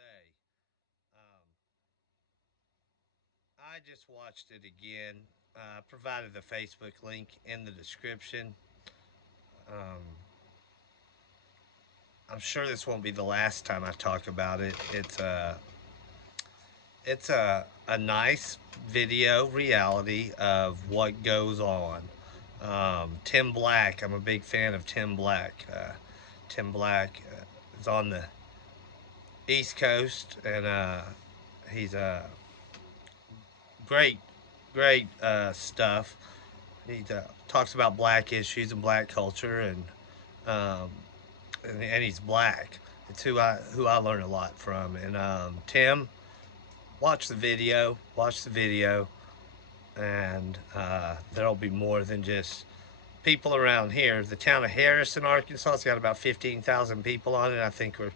say. I just watched it again. Provided the Facebook link in the description. Um, I'm sure this won't be the last time I talk about it. It's a nice video reality of what goes on. Tim Black, I'm a big fan of Tim Black. Tim Black is on the East Coast, and he's great, great stuff. He talks about black issues and black culture, um, and he's black. It's who I learn a lot from. And Tim, watch the video, and there'll be more than just people around here. The town of Harrison, Arkansas, it's got about 15,000 people on it. I think we're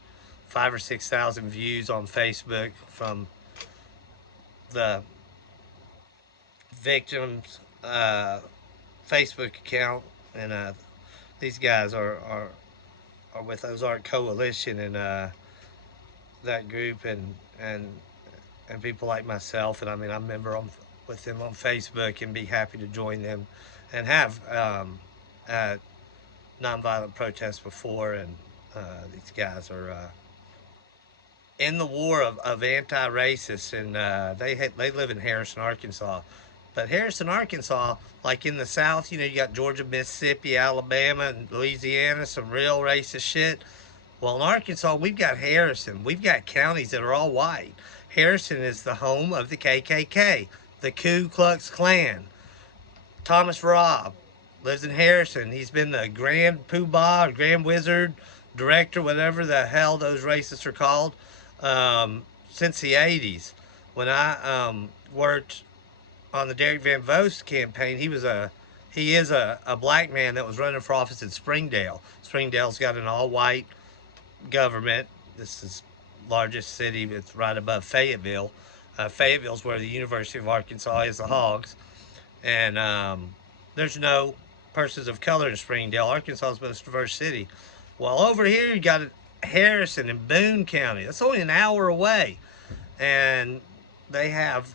5 or 6 thousand views on Facebook from the victims' Facebook account, and these guys are with Ozark Coalition and that group, and people like myself, and I mean I'm a member with them on Facebook, and be happy to join them, and have at nonviolent protests before, and these guys are in the war of anti-racists, and they live in Harrison, Arkansas. But Harrison, Arkansas, like in the South, you know, you got Georgia, Mississippi, Alabama, and Louisiana, some real racist shit. Well, in Arkansas, we've got Harrison. We've got counties that are all white. Harrison is the home of the KKK, the Ku Klux Klan. Thomas Robb lives in Harrison. He's been the Grand Poobah, Grand Wizard, Director, whatever the hell those racists are called, since the 80s. When I worked on the Derek Van Vost campaign, he is a black man that was running for office in Springdale. Springdale's got an all-white government. This is largest city. It's right above Fayetteville. Fayetteville's where the University of Arkansas is, the Hogs, and there's no persons of color in Springdale. Arkansas is the most diverse city. Well, over here you got Harrison in Boone County. That's only an hour away, and they have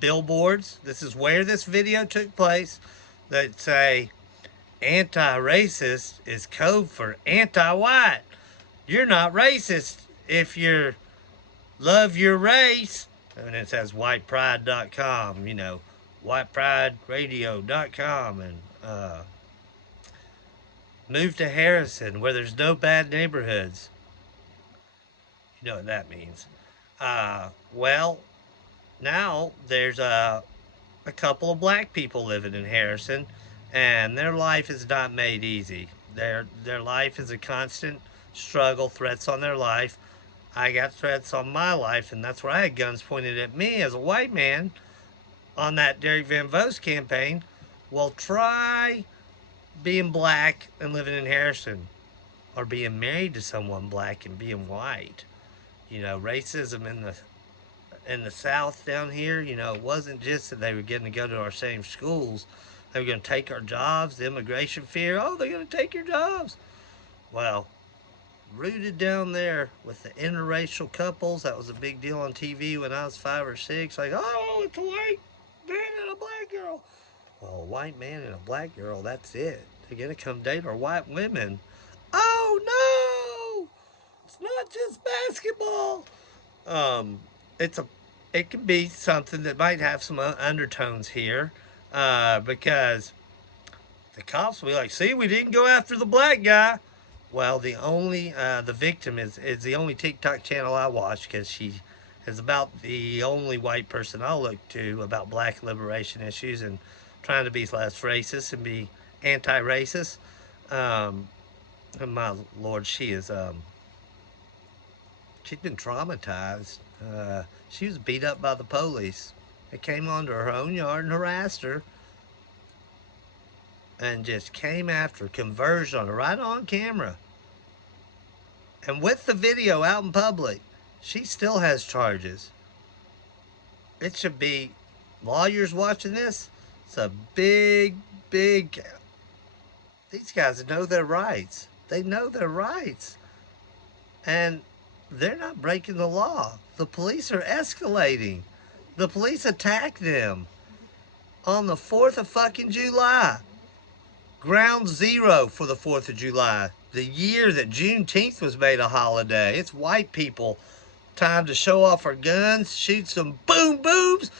billboards. This is where this video took place, that say anti-racist is code for anti-white. You're not racist if you love your race. And it says whitepride.com, you know, whiteprideradio.com, and move to Harrison where there's no bad neighborhoods. You know what that means. Well, now there's a couple of black people living in Harrison, and their life is not made easy. Their life is a constant struggle, threats on their life. I got threats on my life, and that's where I had guns pointed at me as a white man on that Derek Van Vost campaign. Well, try being black and living in Harrison, or being married to someone black and being white. You know, racism in the South down here, you know, it wasn't just that they were getting to go to our same schools. They were going to take our jobs, the immigration fear. Oh, they're going to take your jobs. Well, rooted down there with the interracial couples, that was a big deal on TV when I was 5 or 6. Like, oh, it's a white man and a black girl. Well, a white man and a black girl, that's it. They're going to come date our white women. Oh, no! It's not just basketball. Um, it's a it can be something that might have some undertones here, because the cops will be like, see, we didn't go after the black guy. Well, the victim is the only TikTok channel I watch, because she is about the only white person I'll look to about black liberation issues and trying to be less racist and be anti-racist. Um, and my Lord, she's been traumatized. She was beat up by the police. They came onto her own yard and harassed her, and just came after her, converged on her right on camera. And with the video out in public, she still has charges. It should be, lawyers watching this, it's a big, big, these guys know their rights. They know their rights. And they're not breaking the law. The police are escalating. The police attacked them on the 4th of fucking July. Ground zero for the 4th of July. The year that Juneteenth was made a holiday. It's white people. Time to show off our guns, shoot some boom booms.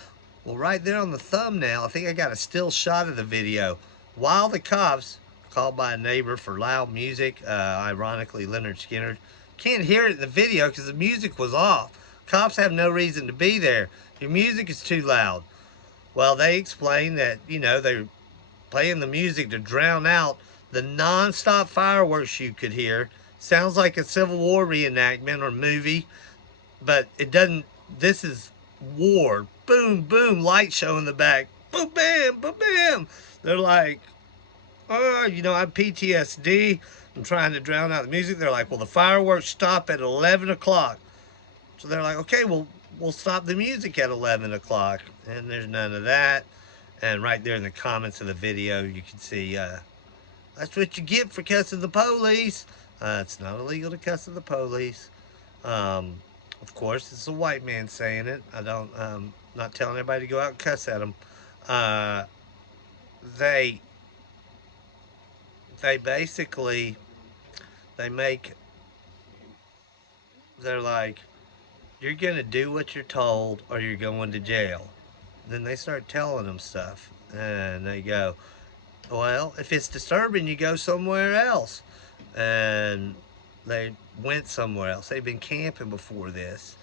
Well, right there on the thumbnail, I think I got a still shot of the video. While the cops, called by a neighbor for loud music, ironically Leonard Skinner, can't hear it in the video because the music was off. Cops have no reason to be there. Your music is too loud. Well, they explain that, they're playing the music to drown out the non-stop fireworks you could hear. Sounds like a Civil War reenactment or movie, but it doesn't. This is war. Boom, boom, light show in the back. Boom, bam, boom, bam. They're like, oh, I'm PTSD. I'm trying to drown out the music. They're like, well, the fireworks stop at 11 o'clock. So they're like, okay, well, we'll stop the music at 11 o'clock. And there's none of that. And right there in the comments of the video, you can see, that's what you get for cussing the police. It's not illegal to cuss at the police. Of course, it's a white man saying it. I don't, not telling everybody to go out and cuss at them. They, they basically, they make, they're like, you're gonna do what you're told or you're going to jail. Then they start telling them stuff. And they go, well, if it's disturbing, you go somewhere else. And they went somewhere else. They've been camping before this.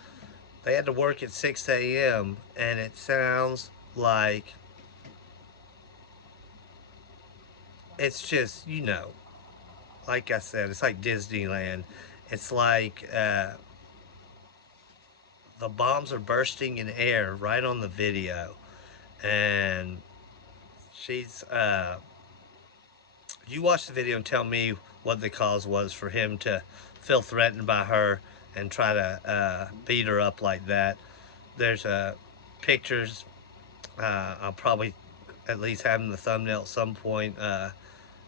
They had to work at 6 a.m. and it sounds like it's just, like I said, it's like Disneyland. It's like the bombs are bursting in air right on the video. And she's, you watch the video and tell me what the cause was for him to feel threatened by her and try to beat her up like that. There's pictures. I'll probably at least have in the thumbnail at some point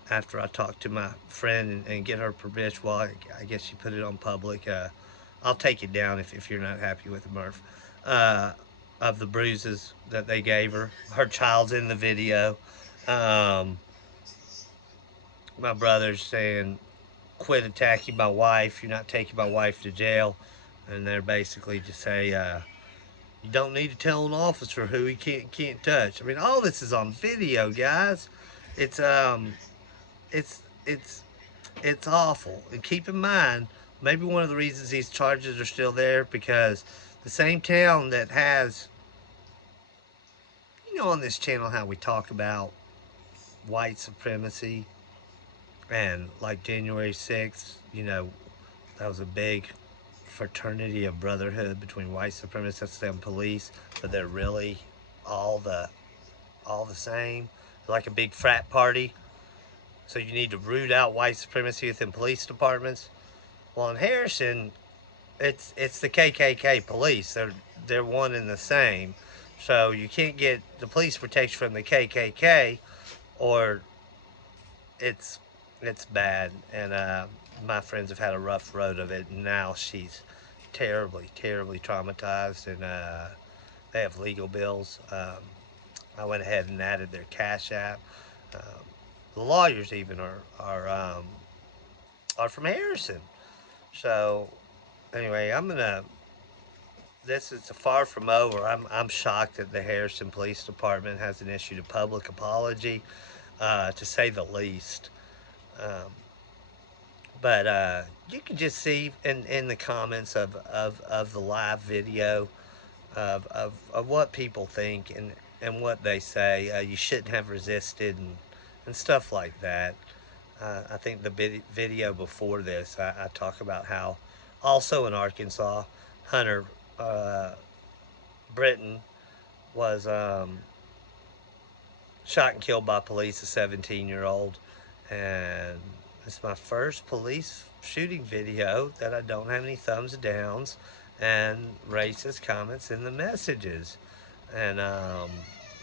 after I talk to my friend and get her permission. Well, I guess you put it on public. I'll take it down if you're not happy with it, Murph. Of the bruises that they gave her. Her child's in the video. My brother's saying, quit attacking my wife. You're not taking my wife to jail. And they're basically just say, you don't need to tell an officer who he can't touch. I mean, all this is on video, guys. It's it's it's it's awful. And keep in mind, maybe one of the reasons these charges are still there because the same town that has, on this channel how we talk about white supremacy and like January 6th, that was a big fraternity of brotherhood between white supremacists and police, but they're really all the same. They're like a big frat party. So you need to root out white supremacy within police departments. Well, in Harrison, it's the KKK police. They're one and the same. So you can't get the police protection from the KKK, or it's bad. And my friends have had a rough road of it. And now she's terribly, terribly traumatized, and they have legal bills. I went ahead and added their CashApp. The lawyers even are from Harrison. So anyway, this is far from over. I'm shocked that the Harrison Police Department hasn't issued a public apology, to say the least. But you can just see in the comments of the live video of what people think and what they say. You shouldn't have resisted and stuff like that. I think the video before this, I talk about how also in Arkansas, Hunter Britton was shot and killed by police, a 17-year-old. And it's my first police shooting video that I don't have any thumbs downs and racist comments in the messages. And,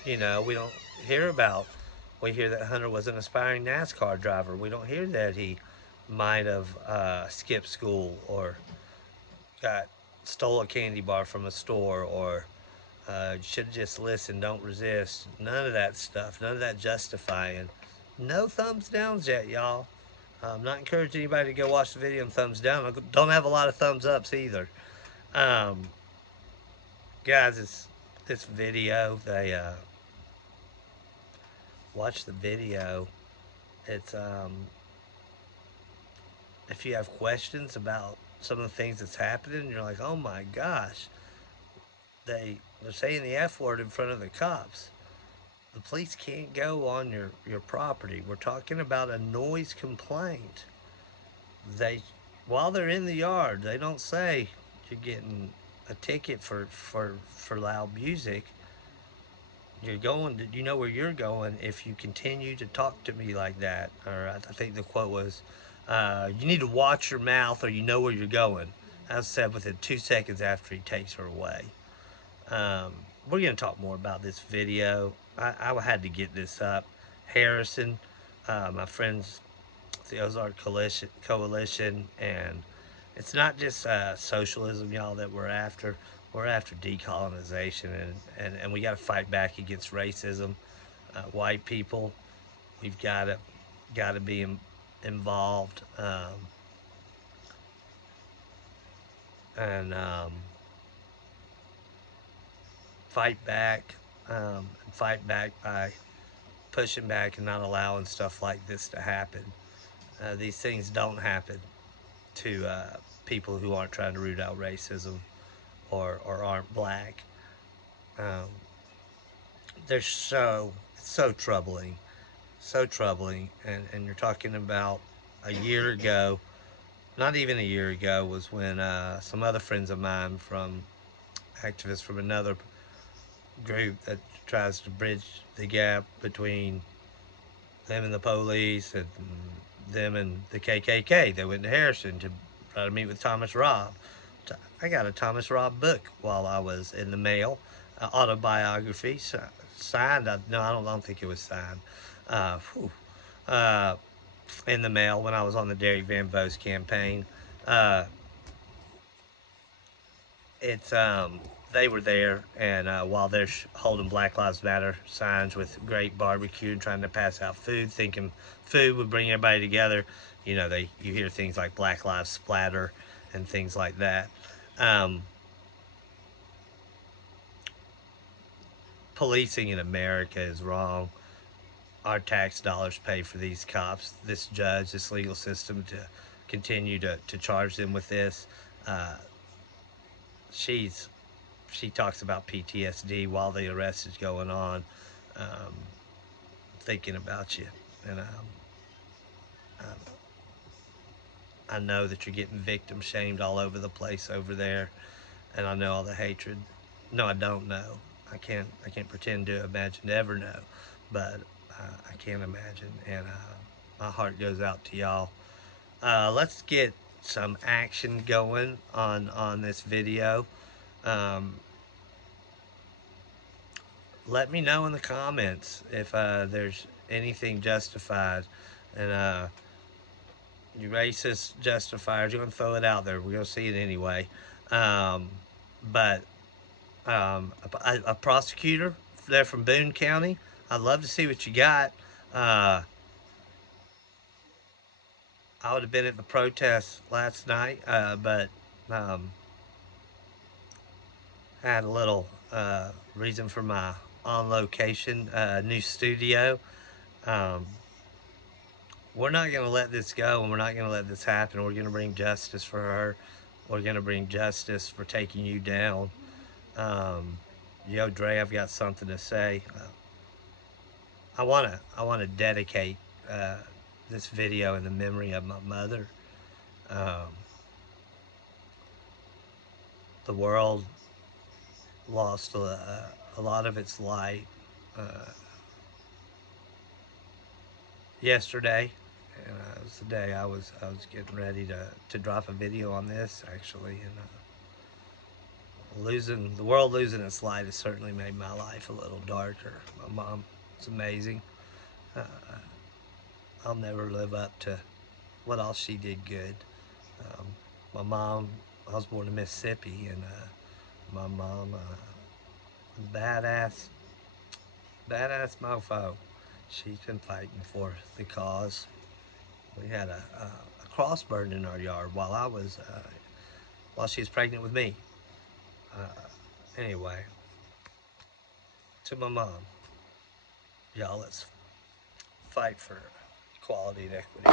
we don't hear about, we hear that Hunter was an aspiring NASCAR driver. We don't hear that he might have skipped school or got stole a candy bar from a store, or should have just listened, don't resist. None of that stuff, none of that justifying. No thumbs downs yet, y'all. I'm not encouraging anybody to go watch the video and thumbs down. I don't have a lot of thumbs ups either. Um, Guys, this video, they watch the video. It's if you have questions about some of the things that's happening, you're like, oh my gosh, they're saying the F word in front of the cops. The police can't go on your property. We're talking about a noise complaint. They, while they're in the yard, they don't say you're getting a ticket for loud music. You're going to, you know where you're going if you continue to talk to me like that. Or I think the quote was, you need to watch your mouth or you know where you're going. That's said within 2 seconds after he takes her away. Um, we're going to talk more about this video. I had to get this up. Harrison, my friends, the Ozark Coalition, and it's not just socialism, y'all, that we're after. We're after decolonization, and we got to fight back against racism. White people, we've got to be involved, and fight back. Fight back by pushing back and not allowing stuff like this to happen. These things don't happen to people who aren't trying to root out racism or aren't black. Um, they're so troubling. And you're talking about a year ago, not even a year ago, was when some other friends of mine from activists from another group that tries to bridge the gap between them and the police and them and the KKK. They went to Harrison to try to meet with Thomas Robb. I got a Thomas Robb book while I was in the mail, autobiography signed. No, I don't think it was signed. Uh, uh, in the mail when I was on the Derek Van Vo's campaign. Uh, it's They were there, and while they're holding Black Lives Matter signs with great barbecue and trying to pass out food, thinking food would bring everybody together, you hear things like Black Lives Splatter and things like that. Um, Policing in America is wrong. Our tax dollars pay for these cops, this judge, this legal system to continue to charge them with this. Uh, she's she talks about PTSD while the arrest is going on, um, thinking about you. And um, I know that you're getting victim shamed all over the place over there, and I know all the hatred. No, I don't know. I can't pretend to imagine to ever know, but I can't imagine, and my heart goes out to y'all. Let's get some action going on this video. Um, Let me know in the comments if there's anything justified, and you racist justifiers, you're gonna throw it out there. We're gonna see it anyway. Um, but a prosecutor there from Boone County, I'd love to see what you got. Uh, I would have been at the protest last night, but um, had a little reason for my on location new studio. Um, we're not going to let this go, and we're not going to let this happen. We're going to bring justice for her. We're going to bring justice for taking you down. Yo, Dre, I've got something to say. I want to dedicate this video in the memory of my mother. Um, the world lost a lot of its light uh, yesterday, and it was the day I was getting ready to drop a video on this actually, and losing the world losing its light has certainly made my life a little darker. My mom was amazing. Uh, I'll never live up to what all she did good. Um, my mom I was born in Mississippi, and my mom, badass, badass mofo. She's been fighting for the cause. We had a cross burned in our yard while she was pregnant with me. Anyway, to my mom, y'all, let's fight for equality and equity.